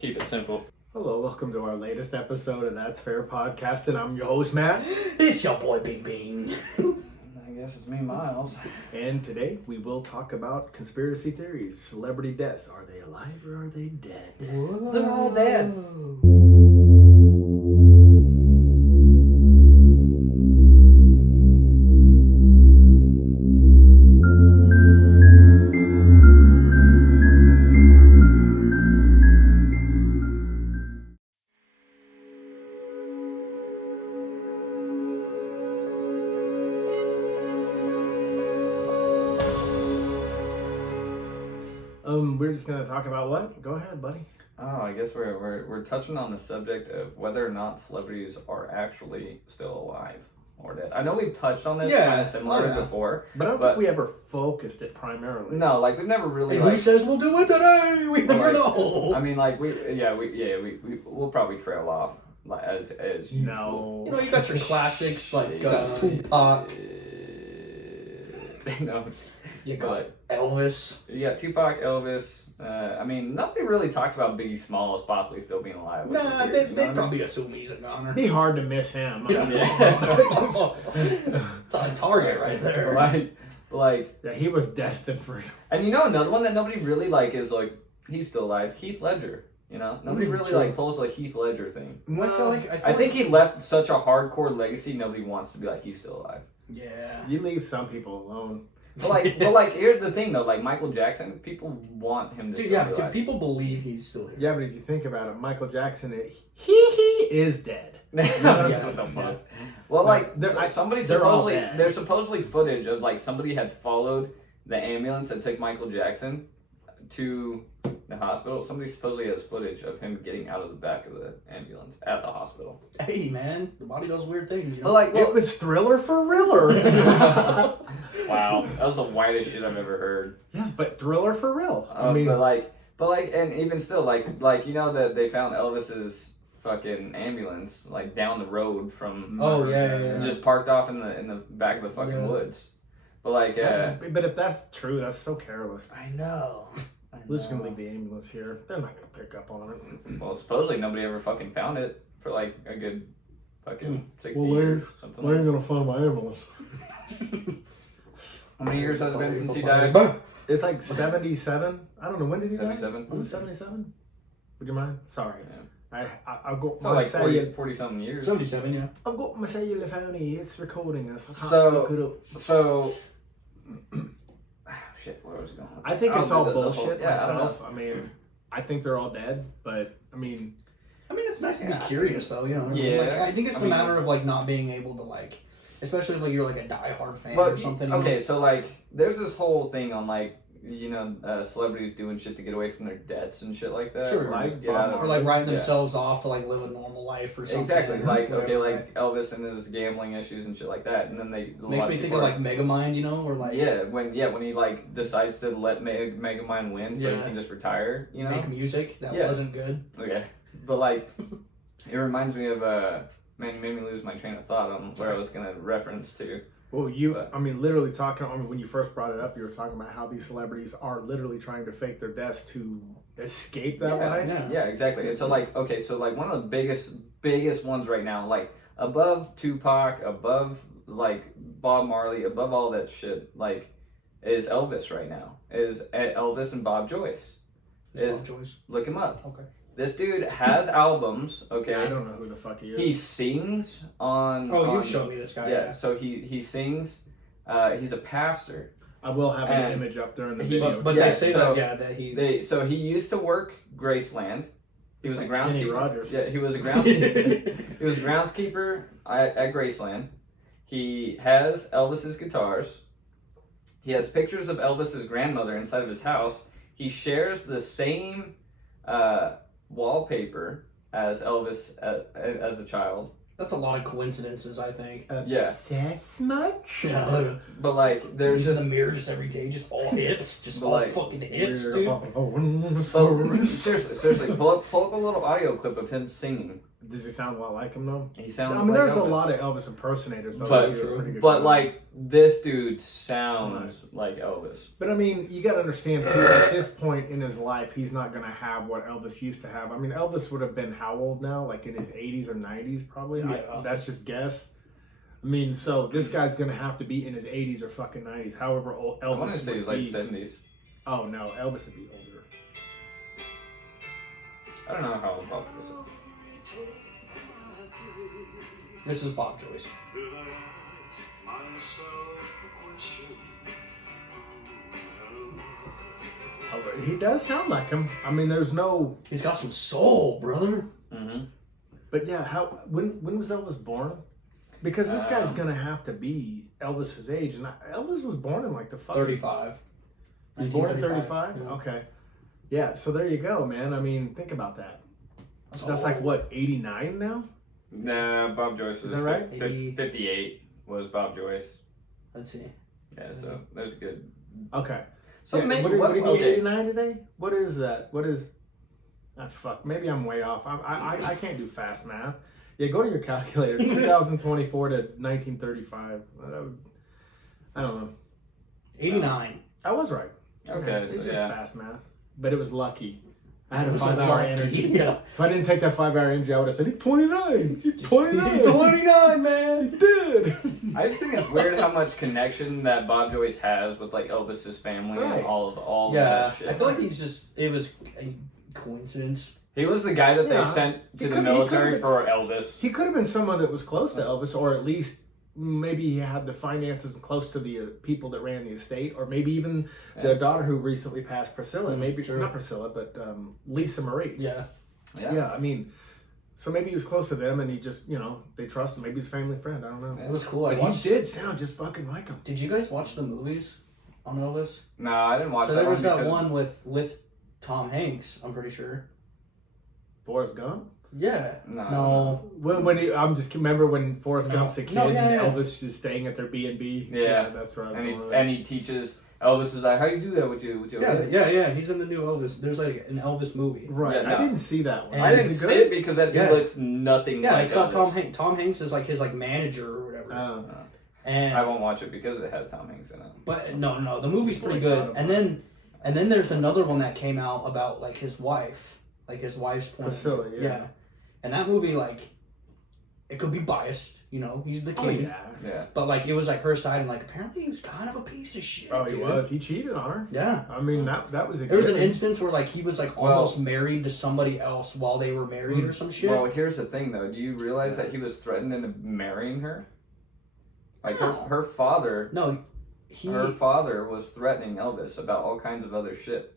Keep it simple. Hello, welcome to our latest episode of That's Fair Podcast, and I'm your host, Matt. It's your boy, Bing Bing. I guess it's me, Myles. And today we will talk about conspiracy theories, celebrity deaths. Are they alive or are they dead? They're all dead. We're just gonna talk about what? Go ahead, buddy. Oh, I guess we're touching on the subject of whether or not celebrities are actually still alive or dead. I know we've touched on this kind of similar before, but I don't think we ever focused it primarily. No, like we've never really. Who says we'll do it today? We never know. I mean, like we'll probably trail off as usual. No. You know, you got your classics like Tupac. No. You got Elvis. You got Tupac, Elvis. I mean, nobody really talks about Biggie Smalls possibly still being alive. Nah, weird, they probably assume he's a goner. It'd be hard to miss him. It's a target right there. Yeah, he was destined for it. And you know another one that nobody really is he's still alive. Heath Ledger. You know, nobody really pulls the Heath Ledger thing. I think he left such a hardcore legacy. Nobody wants to be like he's still alive. Yeah. You leave some people alone. But here's the thing though. Like Michael Jackson, people want him to. Do people believe he's still here? Yeah, but if you think about it, Michael Jackson, he is dead. Well, there's supposedly footage of somebody had followed the ambulance that took Michael Jackson to the hospital. Somebody supposedly has footage of him getting out of the back of the ambulance at the hospital. Hey man, the body does weird things. You know? But it was Thriller for Riller. Wow, that was the whitest shit I've ever heard. Yes, but Thriller for real. I mean, and even still, you know that they found Elvis's fucking ambulance down the road from. Just parked off in the back of the fucking woods. But but if that's true, that's so careless. I know. We're just gonna leave the ambulance here. They're not gonna pick up on it. Well, supposedly nobody ever fucking found it for a good fucking 60 years. Or something. Where are you gonna find my ambulance? How many years has it been since he died? It's 77. I don't know, when did he die? 77. Was it 77? Would you mind? Sorry. Yeah. I've got my 40 something years. 77, yeah. I've got my cellular phone here. It's recording us. I can't look it up. So. Shit, where was it going? I think it's all bullshit yeah, myself. I mean, I think they're all dead, but I mean, it's nice to be curious though, you know. Yeah. I think it's a matter of not being able to especially if you're a diehard fan or something. Okay, so there's this whole thing on celebrities doing shit to get away from their debts and shit like that. Sure, or writing themselves off to live a normal life or something. Exactly, Elvis and his gambling issues and shit like that, and then makes me think of Megamind, you know, or when he decides to let Megamind win so he can just retire, you know, make music that wasn't good. Okay, but it reminds me of man, you made me lose my train of thought on where I was gonna reference to. Well, literally talking. When you first brought it up, you were talking about how these celebrities are literally trying to fake their deaths to escape that life. Yeah, exactly. And so one of the biggest ones right now, above Tupac, above Bob Marley, above all that shit, is Elvis right now. Is Elvis and Bob Joyce. Bob Joyce? Look him up. Okay. This dude has albums, okay? Yeah, I don't know who the fuck he is. He sings on... Oh, you've shown me this guy. Yeah, so he sings. He's a pastor. I will have an image up there in the video. But they say that he... So he used to work Graceland. He was a groundskeeper. Kenny Rogers. Yeah, he was a groundskeeper. He was a groundskeeper at Graceland. He has Elvis's guitars. He has pictures of Elvis's grandmother inside of his house. He shares the same... wallpaper as Elvis as a child. That's a lot of coincidences, I think. Obsessed much? Yeah. But there's just in the mirror just every day, just all hits, just all fucking hits, dude. Seriously, pull up a little audio clip of him singing. Does he sound a lot like him though? He sounds. I mean, like there's a Elvis. lot of Elvis impersonators. Though, But- that do a pretty good But job. like this dude sounds like Elvis. But I mean, you got to understand too. At this point in his life, he's not going to have what Elvis used to have. I mean, Elvis would have been how old now? Like in his 80s or 90s, probably. Yeah. That's just guess. I mean, so this guy's going to have to be in his 80s or fucking 90s. However old I want Elvis to say would he's like be. 70s. Oh no, Elvis would be older. I don't know how old Bob Joyce is. This is Bob Joyce. Oh, but he does sound like him. I mean, there's no. He's got some soul, brother. Mm-hmm. But yeah, how when was Elvis born? Because this guy's gonna have to be Elvis's age, and Elvis was born in like the fucking 35. He's born at 1935, 35? yeah. Okay. Yeah, so there you go, man. I mean, think about that. That's old. like, what, 89 now? Nah, Bob Joyce was Is that right? 58 was Bob Joyce. Let's see. Yeah, so there's good. Okay. So Yeah, maybe would he be okay. 89 today? What is that? What is... fuck, maybe I'm way off. I can't do fast math. Yeah, go to your calculator. 2024 to 1935. I don't know. 89. I was right. Okay, It's so just yeah. fast math. But it was lucky. I had a It was 5-hour lucky, energy. yeah. If I didn't take that 5-hour energy, I would have said, he's 29. He's 29. 29, man. He did. I just think it's weird how much connection that Bob Joyce has with like Elvis's family Right. and all Yeah, that shit. I feel like he's just, it was a coincidence. He was the guy that Yeah. they sent He to the could- he military could've for Elvis. He could have been someone that was close to Elvis, or at least maybe he had the finances close to the people that ran the estate, or maybe even the daughter who recently passed, Priscilla. Maybe True. not Priscilla, but Lisa Marie. Yeah. Yeah, I mean, so maybe he was close to them, and he just, they trust him. Maybe he's a family friend. I don't know. It was cool. I But watched. he did sound just fucking like him. Did you guys watch the movies on Elvis? No, I didn't watch So that there was one that because one with Tom Hanks, I'm pretty sure. Forrest Gump. Yeah. No. When I'm just remember when Forrest No. Gump's a kid No, yeah, and yeah. Elvis is staying at their B&B. Yeah. That's right. and he teaches Elvis is like, how you do that with you Yeah. He's in the new Elvis. There's like an Elvis movie. Right. Yeah, no. I didn't see that one. And I Is didn't it see good? it because that dude Yeah. looks nothing Yeah, like it's got Elvis. Tom Hanks. Tom Hanks is like his like manager or whatever. And I won't watch it because it has Tom Hanks in it. but no, the movie's pretty Boycott good. him. And then there's another one that came out about like his wife's point. Priscilla, yeah. And that movie, like, it could be biased, he's the Oh, king. yeah. Yeah. But like it was like her side, and like apparently he was kind of a piece of shit. Oh, he dude. was. He cheated on her. Yeah. I mean, that was a There was an good- instance where like he was like Well- almost married to somebody else while they were married or some shit. Well, here's the thing though. Do you realize that he was threatened into marrying her? Like No. her father. No, he. Her father was threatening Elvis about all kinds of other shit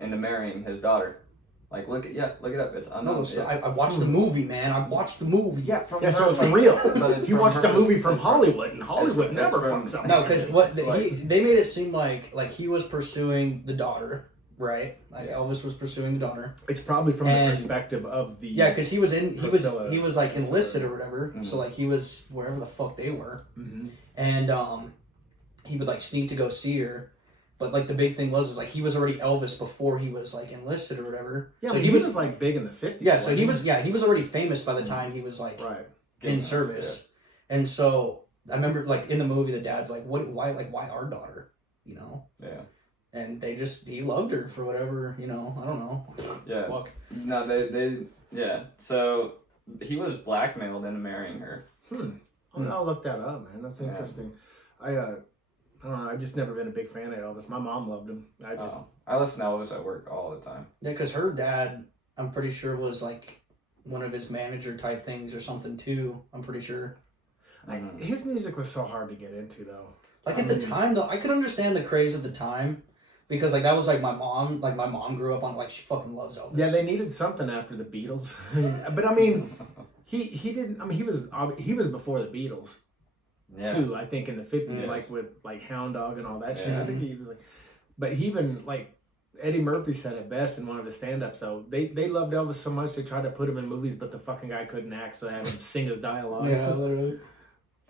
into marrying his daughter. Like, look it up. It's unknown. No, so I watched the movie, man. I watched the movie. Yeah, from Yeah, so her, it's like- real. but it's You from watched her- a movie from it's Hollywood, and Hollywood it's never from- fucks up. No, because what Like- they made it seem like he was pursuing the daughter, right? Like Elvis was pursuing the daughter. It's probably from And- the perspective of the. Yeah, because he was Priscilla. he was like enlisted or whatever. Mhm. So like he was wherever the fuck they were, Mhm. and he would like sneak to go see her. But like the big thing was like he was already Elvis before he was like enlisted or whatever. Yeah, so but he was like big in the 50s. yeah. So he wasn't was already famous by the time he was like Right. in service. And so I remember like in the movie the dad's like, why our daughter? Yeah. And he loved her for whatever, I don't know. Yeah. Fuck. No, they yeah. So he was blackmailed into marrying her. I'll look that up, man. That's Yeah. interesting. I don't know. I've just never been a big fan of Elvis. My mom loved him. I listen to Elvis at work all the time. Yeah, because her dad, I'm pretty sure, was like one of his manager type things or something too. I'm pretty sure. His music was so hard to get into, though. Like at the time, though, I could understand the craze at the time because like that was like my mom. Like my mom grew up on like she fucking loves Elvis. Yeah, they needed something after the Beatles. But I mean, he didn't. I mean, he was before the Beatles Yeah. too. I think in the 50s, Yes. like with like Hound Dog and all that shit. Yeah. I think he was like, but he even like Eddie Murphy said it best in one of his stand-ups. Though they loved Elvis so much they tried to put him in movies, but the fucking guy couldn't act, so they had him sing his dialogue. Yeah, literally.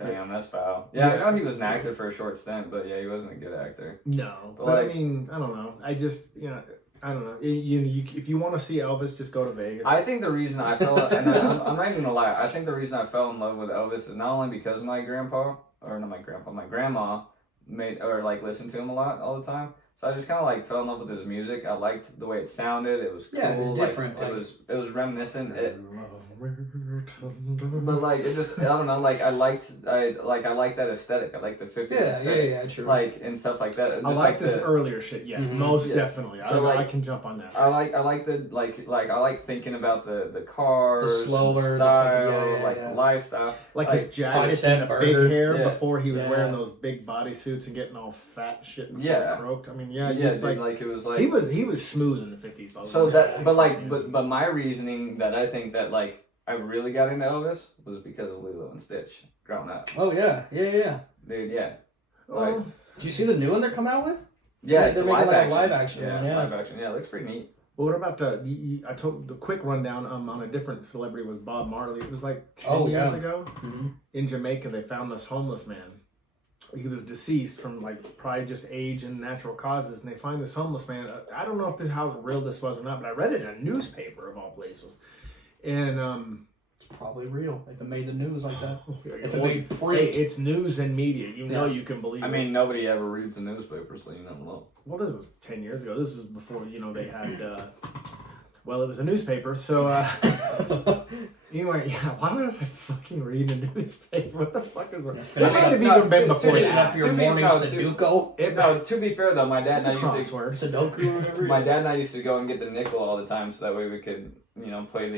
Damn, that's foul. Yeah, I know he was an actor for a short stint, but yeah, he wasn't a good actor. No, But, but I like- mean, I don't know. I just I don't know. If you want to see Elvis, just go to Vegas. I think the reason I fell, and I'm not even gonna lie, I think the reason I fell in love with Elvis is not only because my grandpa, or not my grandpa, my grandma listened to him a lot all the time. So I just kind of like fell in love with his music. I liked the way it sounded. It was cool. Yeah, it was different. Like, it was reminiscent. But like it just I don't know. Like I like that aesthetic. I like the 50s aesthetic. Yeah, true. Like and stuff like that. I like this earlier shit. Yes, most definitely. So I can jump on that. I like the I like thinking about the cars, the slower style, the lifestyle. Like his jackets and the big hair before he was wearing those big bodysuits and getting all fat shit and croaked. I mean, it's like it was like he was smooth in the 50s. So that, but my reasoning that I think that like I really got into Elvis was because of Lilo and Stitch growing up. Oh yeah. Dude, yeah. Like, do you see the new one they're coming out with? Yeah, they're making like a live action one. Yeah, live action. Yeah, it looks pretty neat. Well, what about I told the quick rundown on a different celebrity was Bob Marley. It was like 10 years ago in Jamaica. They found this homeless man. He was deceased from like probably just age and natural causes, and they find this homeless man. I don't know how real this was or not, but I read it in a newspaper of all places. And it's probably real if it made the news like that. If it well, made print, it's news and media. You know you can believe. I mean, nobody ever reads the newspaper, so you never know. Well, this was 10 years ago. This is before they had. Well, it was a newspaper, so anyway, why was I fucking reading a newspaper? What the fuck is wrong? It might have even been before finishing up your morning Sudoku. No, to be fair though, my dad and I used to Sudoku or whatever. My dad and I used to go and get the nickel all the time, so that way we could, play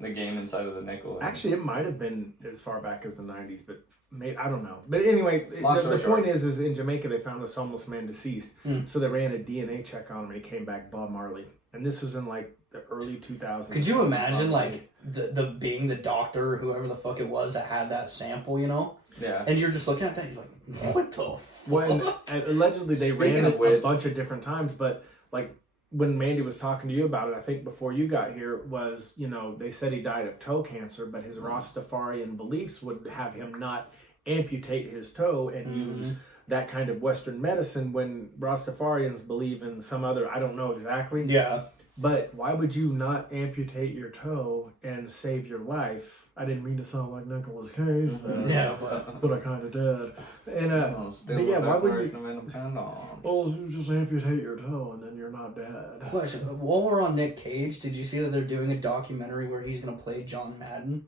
the game inside of the nickel. Actually, it might have been as far back as the 90s, but maybe, I don't know. But anyway, the point is in Jamaica they found this homeless man deceased, so they ran a DNA check on him, and he came back Bob Marley. And this was in like the early 2000s. Could you imagine like the being the doctor or whoever the fuck it was that had that sample, Yeah. And you're just looking at that, you're like, what the fuck? Well, and allegedly they ran it a bunch of different times, but like when Mandy was talking to you about it, I think before you got here was, they said he died of toe cancer, but his Rastafarian beliefs would have him not amputate his toe and use that kind of Western medicine when Rastafarians believe in some other, I don't know exactly. Yeah. But why would you not amputate your toe and save your life? I didn't mean to sound like Nicolas Cage. Yeah, but I kind of did. And but yeah, why would you? Oh, you just amputate your toe and then you're not dead. Question: while we're on Nick Cage, did you see that they're doing a documentary where he's gonna play John Madden?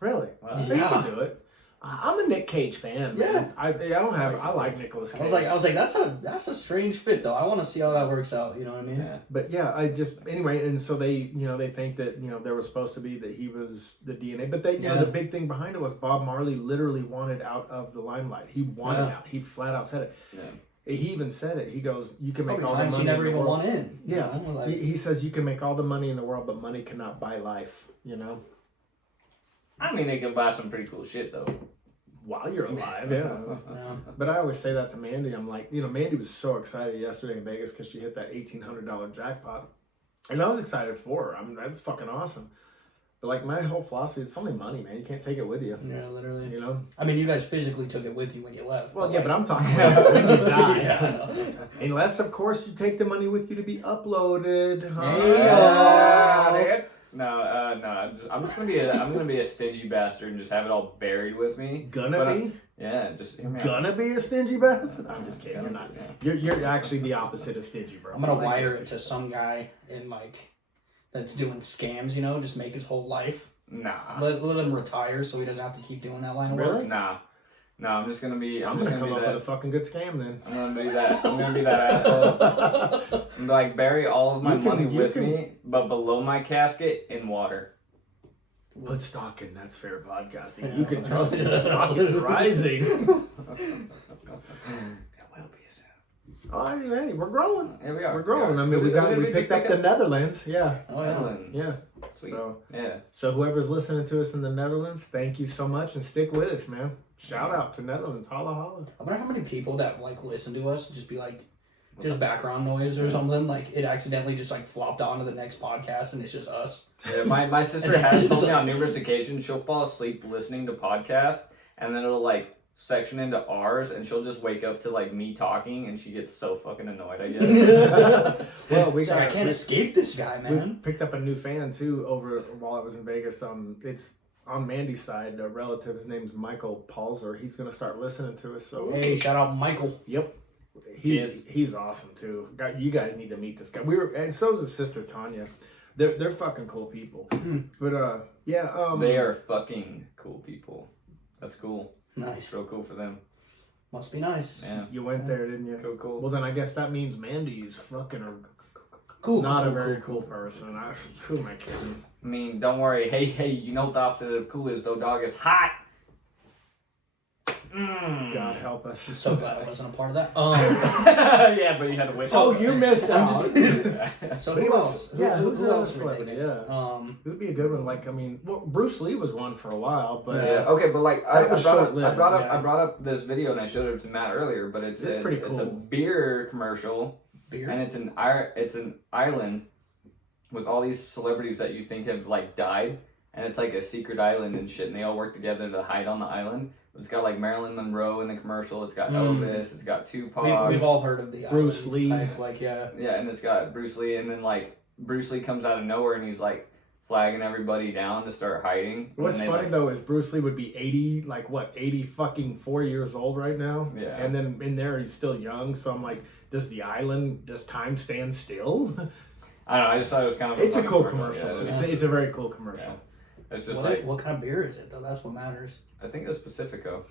Really? Wow. So you can do it. I'm a Nick Cage fan. Man. Yeah, I like Nicolas Cage. I was like, that's a strange fit though. I want to see how that works out. You know what I mean? Yeah. But yeah, anyway, and so they think that there was supposed to be that he was the DNA, but the big thing behind it was Bob Marley literally wanted out of the limelight. He wanted out. He flat out said it. Yeah. He even said it. He goes, "You can make all the money." He never even won in. Yeah, he says you can make all the money in the world, but money cannot buy life. I mean, they can buy some pretty cool shit though. While you're alive, yeah. But I always say that to Mandy. I'm like, Mandy was so excited yesterday in Vegas because she hit that $1,800 jackpot, and I was excited for her. I mean, that's fucking awesome. But like my whole philosophy is it's only money, man. You can't take it with you. Yeah, literally. I mean, you guys physically took it with you when you left. Well, yeah, but I'm talking about when you die. Yeah. Unless, of course, you take the money with you to be uploaded. No. I'm just gonna be a stingy bastard and just have it all buried with me. Yeah, just gonna be a stingy bastard. I'm just kidding. You're not. Yeah. You're actually the opposite of stingy, bro. I'm gonna wire it to some guy in that's doing scams. Just make his whole life. Nah. Let him retire so he doesn't have to keep doing that line of work. Really? Nah. No, I'm just gonna be. I'm just gonna come up with a fucking good scam then. I'm gonna be that asshole. I'm like bury all of my money with me, but below my casket in water. Put stock in. That's fair podcasting. Yeah. You can trust me. The stock is rising. It will be soon. Oh, hey, we're growing. Here we are. We're growing. I mean, we picked up the Netherlands. Yeah. Oh yeah. Netherlands. Yeah. Sweet. So whoever's listening to us in the Netherlands, thank you so much and stick with us, man. Shout out to Netherlands. Holla holla. I wonder how many people that listen to us just be just background noise or something. It accidentally just flopped onto the next podcast and it's just us. Yeah, my sister has told me on numerous occasions she'll fall asleep listening to podcasts and then it'll section into ours, and she'll just wake up to like me talking, and she gets so fucking annoyed, I guess. Well, I can't escape this guy, We man. picked up a new fan too over while I was in Vegas. It's on Mandy's side, a relative. His name's Michael Palzer. He's gonna start listening to us. So Hey, shout out Michael. yep, he's awesome too. You guys need to meet this guy. And so is his sister Tanya. They're fucking cool people. But yeah, They are fucking cool people. That's cool. Nice. It's real cool for them. Must be nice. Yeah. You went there, didn't you? Cool. Well, then I guess that means Mandy's fucking Cool. not cool, a very cool. cool person. Who am I kidding? I mean, don't worry. Hey, you know what the opposite of cool is, though, dog? It's hot. God help us. I'm so glad I wasn't a part of that. Yeah, but you had to wait. Oh, you missed I'm out. just. So who else? Who's Who another else were we celebrity? thinking? Yeah. Who'd be a good one? Like, I mean, well, Bruce Lee was one for a while, but Yeah. Okay, but like I That was brought short-lived, I brought up this video and I showed it to Matt earlier, but it's pretty it's a cool. beer commercial, Beer. and it's an island with all these celebrities that you think have like died, and it's like a secret island and shit, and they all work together to hide on the island. It's got like Marilyn Monroe in the commercial. It's got Elvis. It's got Tupac. We've all heard of the Bruce island Lee. type, like yeah. Yeah, and it's got Bruce Lee, and then like Bruce Lee comes out of nowhere and he's like flagging everybody down to start hiding. what's And they, funny like, though is Bruce Lee would be 80, like what, 80 fucking 4 years old right now. Yeah. And then in there he's still young. So I'm like, does time stand still? I don't know. I just thought it was kind of. It's a funny cool commercial. commercial. Yeah, It's a very cool commercial. it's just What, like what kind of beer is it though? That's what matters. I think it was Pacifico.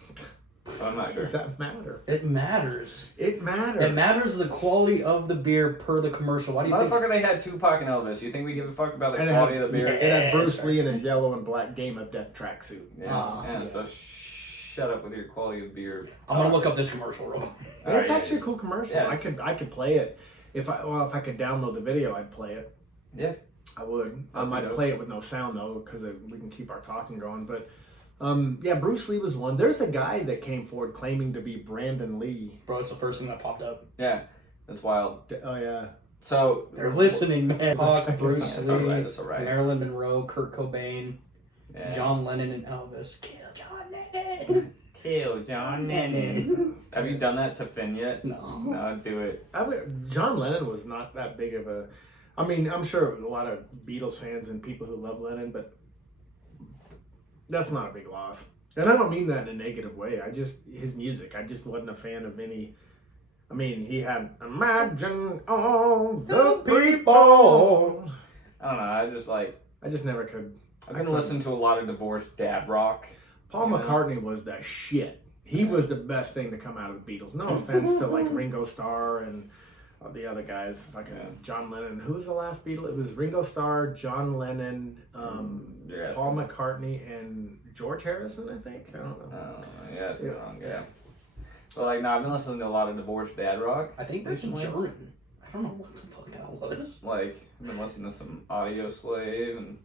I'm not sure. Does that matter? It matters. It matters. It matters the quality of the beer per the commercial. Why do you think? Motherfucker, they had Tupac and Elvis. You think we give a fuck about the And quality of the beer? It had Yeah, Bruce that's Lee in his yellow and black Game of Death tracksuit. Yeah, yeah. so shut up with your quality of beer. I'm gonna look up this commercial real quick. It's actually a cool commercial. Yeah, I could play it if I could download the video. I'd play it. Yeah. I would. I That'd be might dope. play it with no sound though, because we can keep our talking going. But yeah, Bruce Lee was one. There's a guy that came forward claiming to be Brandon Lee. Bro, it's the first thing that popped up. Yeah, that's wild. Oh yeah. So They're listening, man. Let's Tupac, check it Bruce out. It's alright, Lee, it's alright. Marilyn Monroe, Kurt Cobain, Yeah. John Lennon, and Elvis. Kill John Lennon. Kill John Lennon. Have you done that to Finn yet? No. No, do it. John Lennon was not that big of a. I mean, I'm sure a lot of Beatles fans and people who love Lennon, but that's not a big loss. And I don't mean that in a negative way. His music, I just wasn't a fan of any. I mean, he had Imagine All the People. I don't know. I just never could. I've been listening to a lot of divorced dad rock. Paul Yeah. McCartney was the shit. He was the best thing to come out of the Beatles. No offense to like Ringo Starr and the other guys, fucking John Lennon. Who was the last Beatle? It was Ringo Starr, John Lennon, You're asking Paul me. McCartney, and George Harrison. I think. I don't know. Yeah, that's wrong. Yeah. But like, no, I've been listening to a lot of divorced dad rock. I think that's recently. German. I don't know what the fuck that was. Like, I've been listening to some Audio Slave and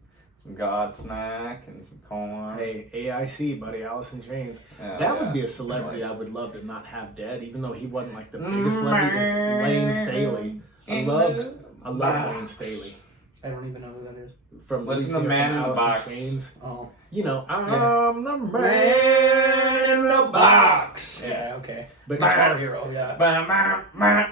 some Godsmack and some Korn. Hey, AIC, buddy, Alice in Chains. Yeah, That would yeah. be a celebrity I would love to not have dead, even though he wasn't like the biggest celebrity. Is Lane Staley. I love Lane Staley. I don't even know who that is. From Listen lead to singer Man from in the Alice Box. Chains. Oh. You know, I'm the man in the box. Yeah, okay. But Guitar Hero, yeah.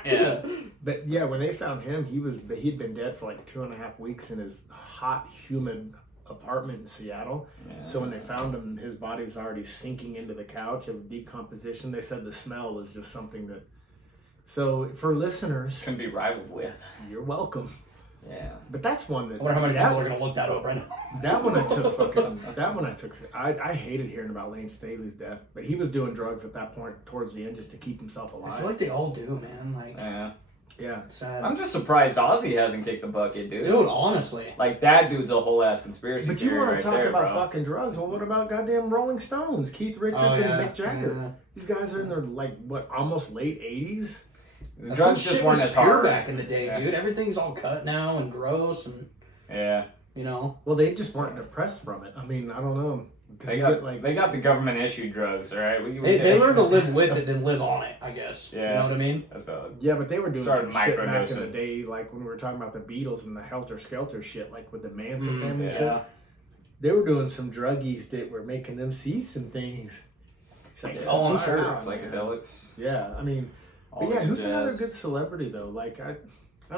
Yeah. But yeah, when they found him, he'd been dead for like 2.5 weeks in his hot, humid apartment in Seattle. Yeah. So when they found him, his body was already sinking into the couch of decomposition. They said the smell was just something that. So for listeners, Couldn't be rivaled with. you're welcome. Yeah. But that's one that. I wonder how many that, people are gonna look that up right now. That one I took fucking. That one I took. I hated hearing about Lane Staley's death, but he was doing drugs at that point towards the end just to keep himself I alive. feel like they all do, man. Like, Yeah. Yeah. sad. I'm just surprised Ozzy hasn't kicked the bucket, dude. Dude, honestly. Like, that dude's a whole ass conspiracy But you theory want right to talk there, about bro. fucking drugs? Well, what about goddamn Rolling Stones, Keith Richards Oh, yeah. and Mick Jagger? Yeah. These guys are in their like what, almost late 80s. The That's drugs when just shit weren't was as pure hard. back in the day, Yeah. dude. Everything's all cut now and gross, and Yeah. you know. Well, they just weren't depressed from it. I mean, I don't know. 'Cause They you got, get, like, they got the government issued drugs, alright? They learn to live with it than live on it, I guess. Yeah. You know what I mean? That's valid. yeah, but they were doing Started some shit back in microdosing. the day, like when we were talking about the Beatles and the Helter Skelter shit, like with the Manson Mm, family yeah. shit. They were doing some druggies that were making them see some things. Oh, I'm sure. wow, It's man. psychedelics. Yeah, I mean, all but yeah, the who's jazz. another good celebrity though? Like I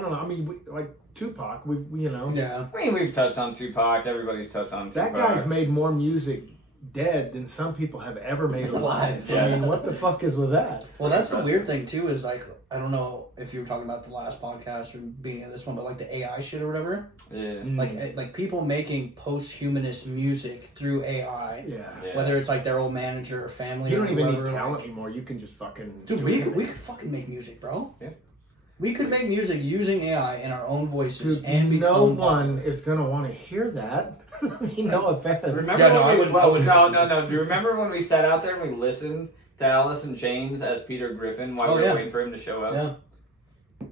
don't know. I mean, like Tupac. You know, Yeah. I mean, we've touched on Tupac. Everybody's touched on that Tupac. guy's made more music dead than some people have ever made alive. Yeah. I mean, what the fuck is with that? Well, that's the Impressive. weird thing too. Is like I don't know if you were talking about the last podcast or beginning of this one, but like the AI shit or whatever. Yeah. Like people making post-humanist music through AI. Yeah. Yeah. Whether it's like their old manager or family. You or don't even whoever, need like- talent anymore. You can just fucking Dude, do we anything. could fucking make music, bro. Yeah. We could make music using AI in our own voices Dude, and become no one popular. is gonna want to hear that. I mean, no offense. Remember Yeah, no, when I we, wouldn't- well, I wouldn't no, listen no, to no. Do you remember when we sat out there and we listened to Alice in Chains as Peter Griffin while Oh, we were yeah. waiting for him to show up? Yeah.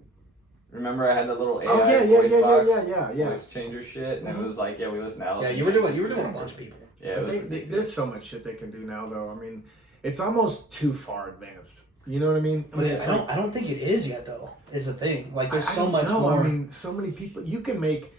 Remember I had the little AI Oh yeah, voice box, yeah. voice changer shit, and Mhm. it was like, yeah, we listened to Alice. Yeah, in you were Chains. doing a bunch of people. Yeah, it But was they, ridiculous. there's so much shit they can do now, though. I mean, it's almost too far advanced. You know what I mean? I But mean, I don't think it is yet though. Is the thing. Like there's so much know. more. I mean, so many people. You can make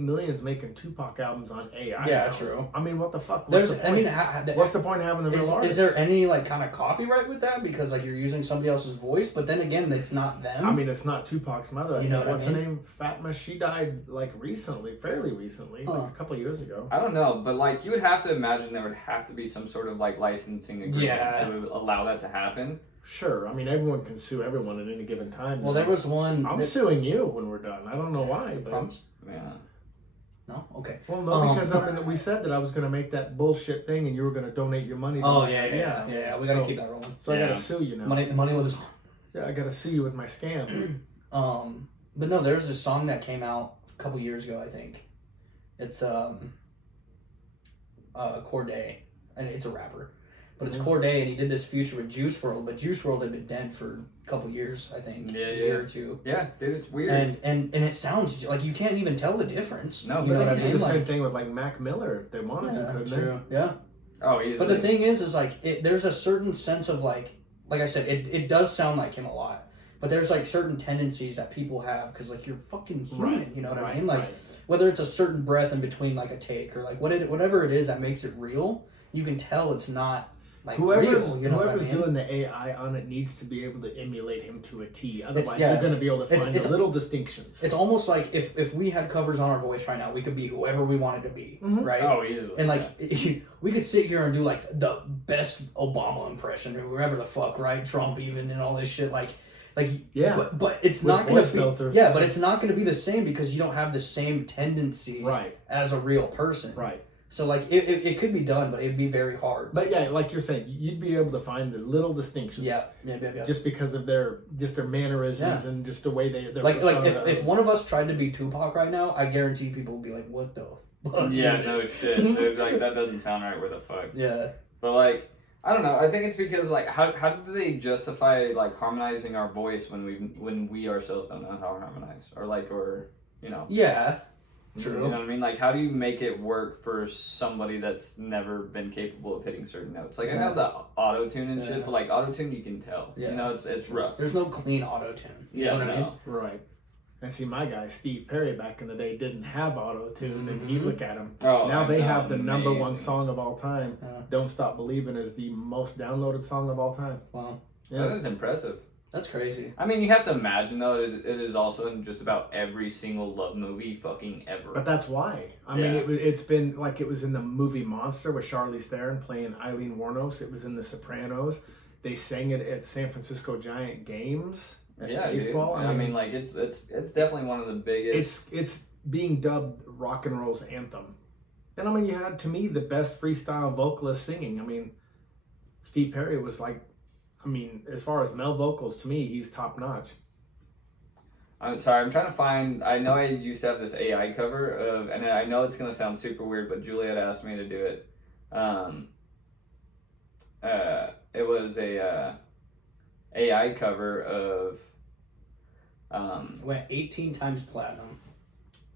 millions making Tupac albums on AI. Yeah, now. true. I mean, what the fuck? There's What's the I point? mean What's the point of having the real is artists? there any like kind of copyright with that because like you're using somebody else's voice, but then again it's not them. I mean, it's not Tupac's mother. You know what I What's mean? her name? Fatma. She died like recently, fairly recently, like Huh. a couple of years ago. I don't know, but like you would have to imagine there would have to be some sort of like licensing agreement Yeah. to allow that to happen. Sure. I mean, everyone can sue everyone at any given time. well, there was one. I'm that- suing you when we're done. I don't know why, but Promise? Yeah. No. Okay. well, no, because Um, I mean, we said that I was going to make that bullshit thing, and you were going to donate your money. To Oh my- yeah. We gotta So- keep that rolling. So I got Yeah. to sue you now. Money lives on. Yeah, I got to sue you with my scam. But no, there's this song that came out a couple years ago, I think. It's Corday, and it's a rapper, but it's Mhm. Corday, and he did this feature with Juice WRLD, but Juice WRLD had been dead for a couple years, I think, Yeah, a year yeah. or two, Yeah, dude, it's weird. and it sounds like you can't even tell the difference. No, you but know They what I could do mean? the same Like, thing with like Mac Miller if they wanted to, yeah, couldn't true, yeah. oh, he's. But the thing is like there's a certain sense of like I said, it does sound like him a lot. But there's like certain tendencies that people have because like you're fucking they? human, Right, you know what I right, mean? Like right. whether it's a certain breath in between like a take or like whatever it is that makes it real, you can tell it's not like Whoever's real. You know what I whoever's mean? doing the AI on it needs to be able to emulate him to a T. Otherwise, yeah. you're going to be able to It's- find it's- the little distinctions. It's almost like if we had covers on our voice right now, we could be whoever we wanted to be, Mhm. right? Oh, easily. And like we could sit here and do like the best Obama impression or whoever the fuck, right? Trump even and all this shit, like Yeah. But it's With not gonna voice be filters. yeah, but it's not gonna be the same because you don't have the same tendency Right, as a real person. right. So like it could be done, but it'd be very hard. But yeah, like you're saying, you'd be able to find the little distinctions. Yeah. Just because of their mannerisms and just the way they're Like persona if of- one of us tried to be Tupac right now, I guarantee people would be like, "What the fuck?" yeah, is no this?" shit, dude. Like that doesn't sound right. Where the fuck? Yeah. But like, I don't know. I think it's because like, how do they justify like harmonizing our voice when we ourselves don't know how to harmonize or you know. Yeah. You True. know what I mean? Like, how do you make it work for somebody that's never been capable of hitting certain notes? Like, I know the auto tune and Yeah. shit, but like auto tune, you can tell. Yeah. You know, it's rough. There's no clean auto tune. You Yeah, know what I mean? no. Right. And see, my guy Steve Perry back in the day didn't have auto tune, and you Mhm. look at him. Oh, Now I they know, have the number one amazing. song of all time. Yeah. "Don't Stop Believing" is the most downloaded song of all time. Wow. That Yeah. is impressive. That's crazy. I mean, you have to imagine though, it is also in just about every single love movie fucking ever. But that's why. I mean, Yeah. it's been like it was in the movie Monster with Charlize Theron playing Eileen Wuornos. It was in The Sopranos. They sang it at San Francisco Giant games at yeah, baseball. dude. I mean, like it's definitely one of the biggest. it's being dubbed rock and roll's anthem. And I mean, you had to me the best freestyle vocalist singing. I mean, Steve Perry was like, I mean, as far as male vocals, to me, he's top notch. I'm sorry, I'm trying to find. I know I used to have this AI cover of, and I know it's gonna sound super weird, but Juliet asked me to do it. It was a AI cover of. It went 18 times platinum.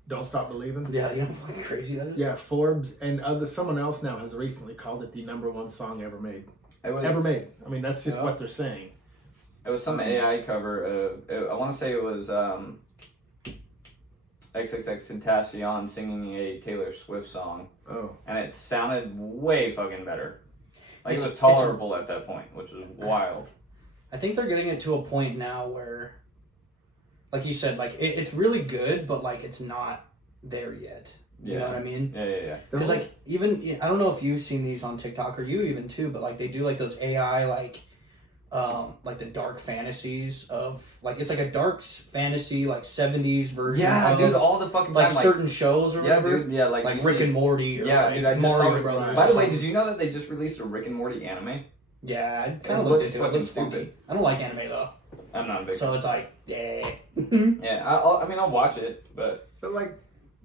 Don't Stop Believing. Yeah, you know how fucking crazy that is? Yeah, Forbes and someone else now has recently called it the number one song ever made. It was Ever made. I mean, that's just Yeah. what they're saying. It was some AI cover of. I want to say it was XXXTentacion singing a Taylor Swift song, Oh, and it sounded way fucking better. Like, it was tolerable at that point, which was wild. I think they're getting it to a point now where, like you said, like it's really good, but like it's not there yet. You know what I mean? Yeah. Because like even I don't know if you've seen these on TikTok or you even too, but like they do like those AI like the dark fantasies of like it's like a dark fantasy like 70s version. Yeah, of, dude, all the fucking like time, certain shows or whatever. Dude, yeah, like Rick and Morty. Or yeah, dude, I just Mario saw it. Brothers. By the way, did you know that they just released a Rick and Morty anime? Yeah, I It kind of looks looked into it. It fucking looks stupid. funky. I don't like anime though, I'm not a big. so it's like, Yeah, I'll watch it, but like,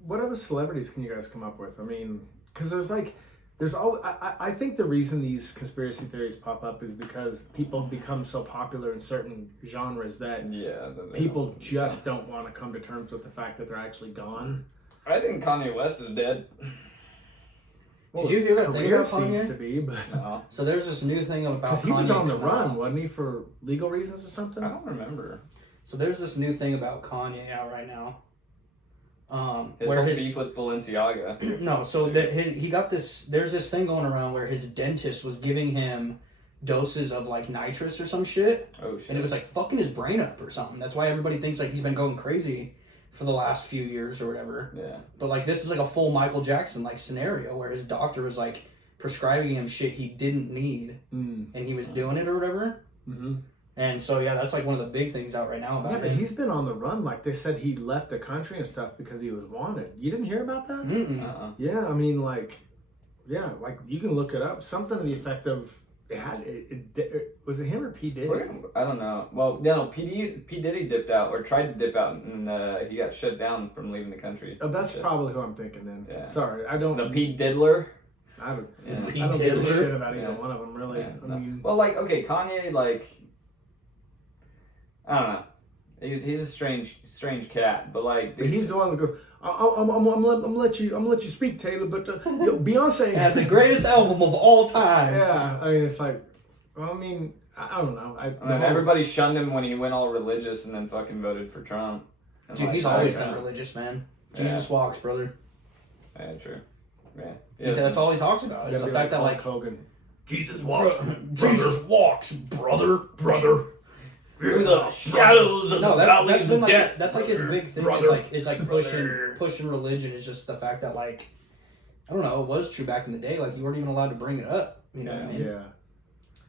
what other celebrities can you guys come up with? I mean, because I think the reason these conspiracy theories pop up is because people become so popular in certain genres that people just don't want to come to terms with the fact that they're actually gone. I think Kanye West is dead. Well, Did you hear that thing career about Kanye? seems to be, but No, So there's this new thing about because he Kanye was on the coming run, out. wasn't he, for legal reasons or something? I don't remember. So there's this new thing about Kanye out right now. His Where whole his beef with Balenciaga. no, so that he got this. There's this thing going around where his dentist was giving him doses of like nitrous or some shit, Oh shit. and it was like fucking his brain up or something. That's why everybody thinks like he's been going crazy for the last few years or whatever. Yeah. But like this is like a full Michael Jackson like scenario where his doctor was like prescribing him shit he didn't need, and he was doing it or whatever. Mm-hmm. And so yeah, that's like one of the big things out right now about Yeah, but him. he's been on the run. Like they said, he left the country and stuff because he was wanted. You didn't hear about that? Mm-mm. Yeah, I mean, like you can look it up. Something to the effect of was it him or P Diddy? I don't know. Well, no, P Diddy dipped out or tried to dip out, and he got shut down from leaving the country. Oh, that's probably who I'm thinking then. Yeah. Sorry, I don't. The P Diddler. I don't. Yeah. I don't give a Diddler? shit about either Yeah. one of them, really. Yeah, I no. mean, Well, like, okay, Kanye, like, I don't know. He's a strange cat, but like, but he's the one that goes. I'm gonna let you speak, Taylor. But Beyonce Had the greatest album of all time. Yeah, I mean, it's like, well, I mean, I don't know. And then everybody shunned him when he went all religious and then fucking voted for Trump. And Dude, like, he's that always guy- been religious, man. Yeah. Jesus walks, brother. Yeah, true. Yeah. That's all he talks about. It's the fact that like Hogan. Jesus walks, Jesus walks, brother. Through the shadows of No, the that's valleys been of like death. that's like his big thing. Is like pushing religion is just the fact that like I don't know, it was true back in the day. Like you weren't even allowed to bring it up. You know what I mean?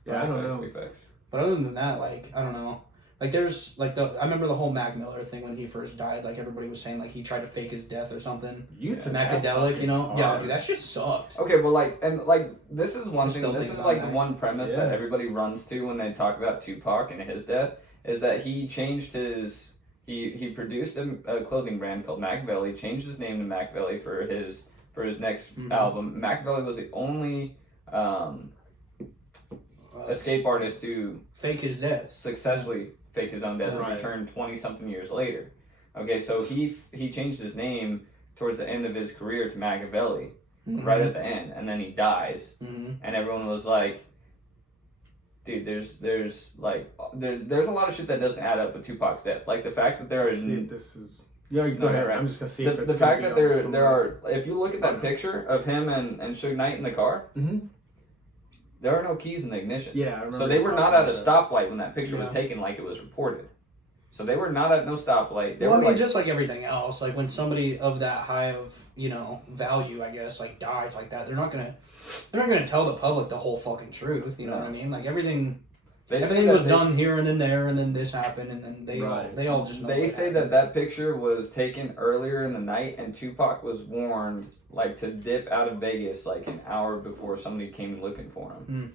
Yeah, I don't know. Big facts. But other than that, like I don't know. Like there's like I remember the whole Mac Miller thing when he first died. Like everybody was saying like he tried to fake his death or something. You took Macadelic, you know? hard. Yeah, dude, that shit sucked. Okay, well, like, and like, this is one I thing. still This think is about like the Mac. one premise that everybody runs to when they talk about Tupac and his death is that he changed his. He produced a clothing brand called Machiavelli, changed his name to Machiavelli for his next album. Machiavelli was the only escape artist to Fake his death. successfully fake his own death and Right. return 20-something years later. Okay, so he changed his name towards the end of his career to Machiavelli, right at the end, and then he dies, and everyone was like, dude, there's a lot of shit that doesn't add up with Tupac's death, like the fact that there are See if this is. Yeah, you go No, ahead. right. I'm just gonna see if it's the fact gonna that be on there are, if you look at that picture of him and Suge Knight in the car, there are no keys in the ignition. Yeah, I remember. So they were not at a stoplight when that picture was Yeah. taken, like it was reported. So they were not at no stoplight. They Well, I were mean, like, just like everything else, like when somebody of that high of value, I guess, like dies like that, they're not gonna tell the public the whole fucking truth. You know what I mean? Like everything was done here and then there, and then this happened, and then they all just know They what say happened. that picture was taken earlier in the night, and Tupac was warned like to dip out of Vegas like an hour before somebody came looking for him.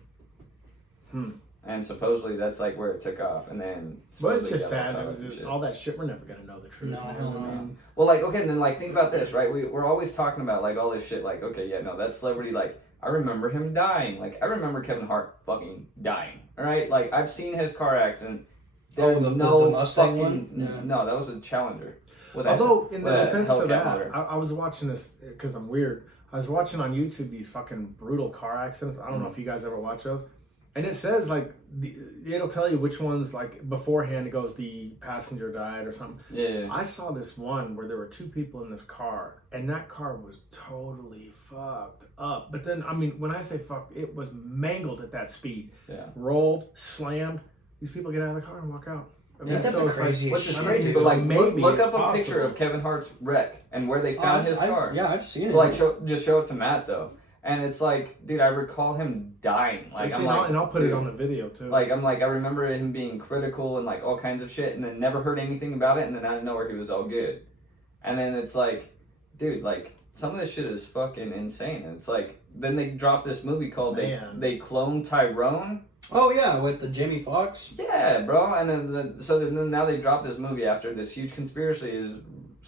And supposedly that's like where it took off, and then. But it's supposedly just got sad. shot It up and was just, shit. all that shit. We're never gonna know the truth. No, you know hell what I no. mean? Well, like, okay, and then like think about this, right? We're always talking about like all this shit, like, okay, yeah, no, that celebrity, like, I remember him dying. Like, I remember Kevin Hart fucking dying. All right, like I've seen his car accident. Oh, the Mustang fucking one? Yeah. no, that was a Challenger. With Although, in the with a defense of Hellcat that, motor. I was watching this because I'm weird. I was watching on YouTube these fucking brutal car accidents. I don't know if you guys ever watch those. And it says like it'll tell you which ones like beforehand. It goes the passenger died or something. Yeah. I saw this one where there were 2 people in this car, and that car was totally fucked up. But then, I mean, when I say fucked, it was mangled at that speed. Yeah. Rolled, slammed. These people get out of the car and walk out. I mean, Yeah, that's it's crazy. Which is I mean, crazy, so but like maybe look it's up a picture possible. of Kevin Hart's wreck and where they found his car. Yeah, I've seen it. Like just show it to Matt though, and it's like, dude, I recall him dying. Like I'm like, and I'll put dude, it on the video too. Like I'm like I remember him being critical and like all kinds of shit, and then never heard anything about it, and then out of nowhere he was all good, and then it's like, dude, like some of this shit is fucking insane, and it's like then they dropped this movie called they cloned Tyrone. Oh yeah, with the Jamie Foxx. Yeah, bro, and then now they dropped this movie after this huge conspiracy is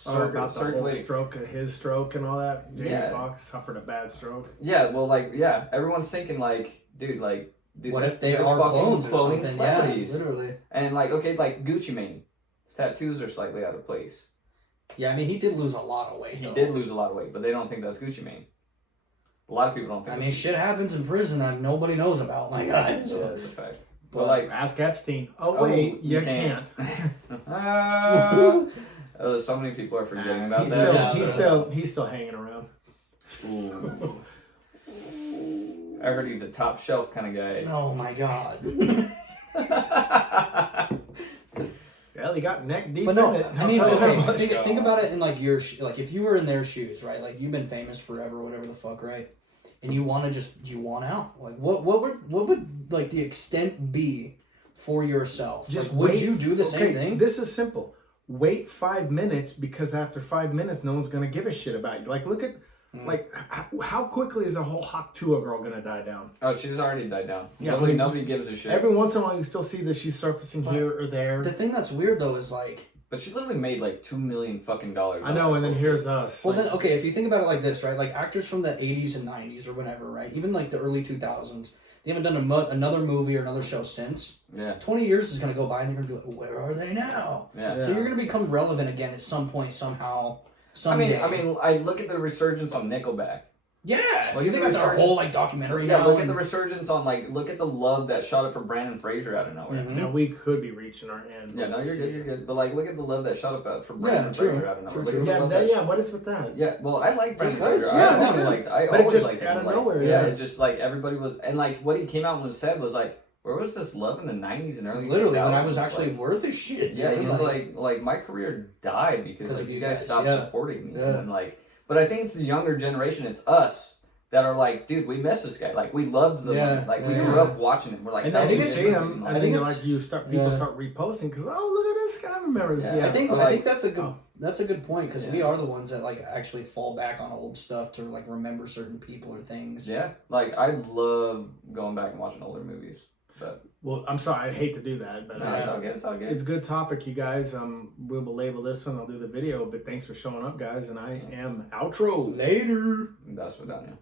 about the whole circulating. stroke, his stroke and all that. Jamie Yeah. Foxx suffered a bad stroke. Yeah, well, like, yeah, everyone's thinking like, dude, What if they they're are fucking clones or cloning something? celebrities. Yeah, literally. And like, okay, like Gucci Mane, his tattoos are slightly out of place. Yeah, I mean, he did lose a lot of weight. He though. did lose a lot of weight, but they don't think that's Gucci Mane. A lot of people don't think. I mean, shit happens in prison that nobody knows about. My God. Yeah, that's a fact. But Well, like, ask Epstein. Oh wait, you can't. So many people are forgetting about he's that. he's still hanging around. Ooh. I heard he's a top shelf kind of guy. Oh my God. Well, he got neck deep But no, in it. I mean, I'll tell you that okay, much. think about it in like like if you were in their shoes, right? Like you've been famous forever, whatever the fuck, right? And you want out. Like what would like the extent be for yourself? Just like, would wait. you do the same thing? This is simple. Wait 5 minutes because after 5 minutes, no one's gonna give a shit about you. Like, look at like how quickly is the whole Hawk Tuah girl gonna die down? Oh, she's already died down. Yeah, Nobody gives a shit. Every once in a while, you still see that she's surfacing here or there. The thing that's weird though is like. But she literally made like $2 million fucking dollars. I know, and then here's us. Well, then, okay, if you think about it like this, right? Like, actors from the 80s and 90s or whatever, right? Even, like, the early 2000s, they haven't done another movie or another show since. Yeah. 20 years is going to go by, and they're going to be like, where are they now? Yeah. So you're going to become relevant again at some point, somehow, someday. I mean, I look at the resurgence on Nickelback. Yeah! Look Do you at think the that's our resurgence- whole, like, documentary Yeah, now? look at the resurgence on, like, look at the love that shot up for Brandon Fraser out of nowhere. Mhm. Now we could be reaching our end. Yeah, no, you're good, you're good. But, like, look at the love that shot up for Yeah, Brandon true. Fraser out of nowhere. True, Look at the Yeah, love that what is with that? Yeah, well, I like Brandon Just Fraser. us, I yeah, me always too. liked, I But it always just liked him. out of Like, nowhere, yeah, yeah. it just, like, everybody was, and, like, what he came out and was said was, like, where was this love in the 90s and early 2000s? Literally, when I was actually like, worth a shit. yeah, dude. he's like my career died because Because like, of you you guys guys, stopped yeah. supporting me. Yeah. And like, but I think it's the younger generation. It's us that are like, dude, we miss this guy. Like, we loved the Yeah, money. Like, we yeah. grew up watching him. We're like, And that then you was see great. him, Like, and then think you're it's- like, people yeah. start reposting because look at this guy. I remember this. Yeah. Yeah, I think like- that's a good point because we Yeah. are the ones that like actually fall back on old stuff to like remember certain people or things. yeah, like I love going back and watching older movies. But Well, I'm sorry, I hate to do that, but no, it's all good. It's all good. it's a good topic, you guys. We will label this one. I'll do the video, but thanks for showing up, guys. And I am outro. Later. That's what Daniel.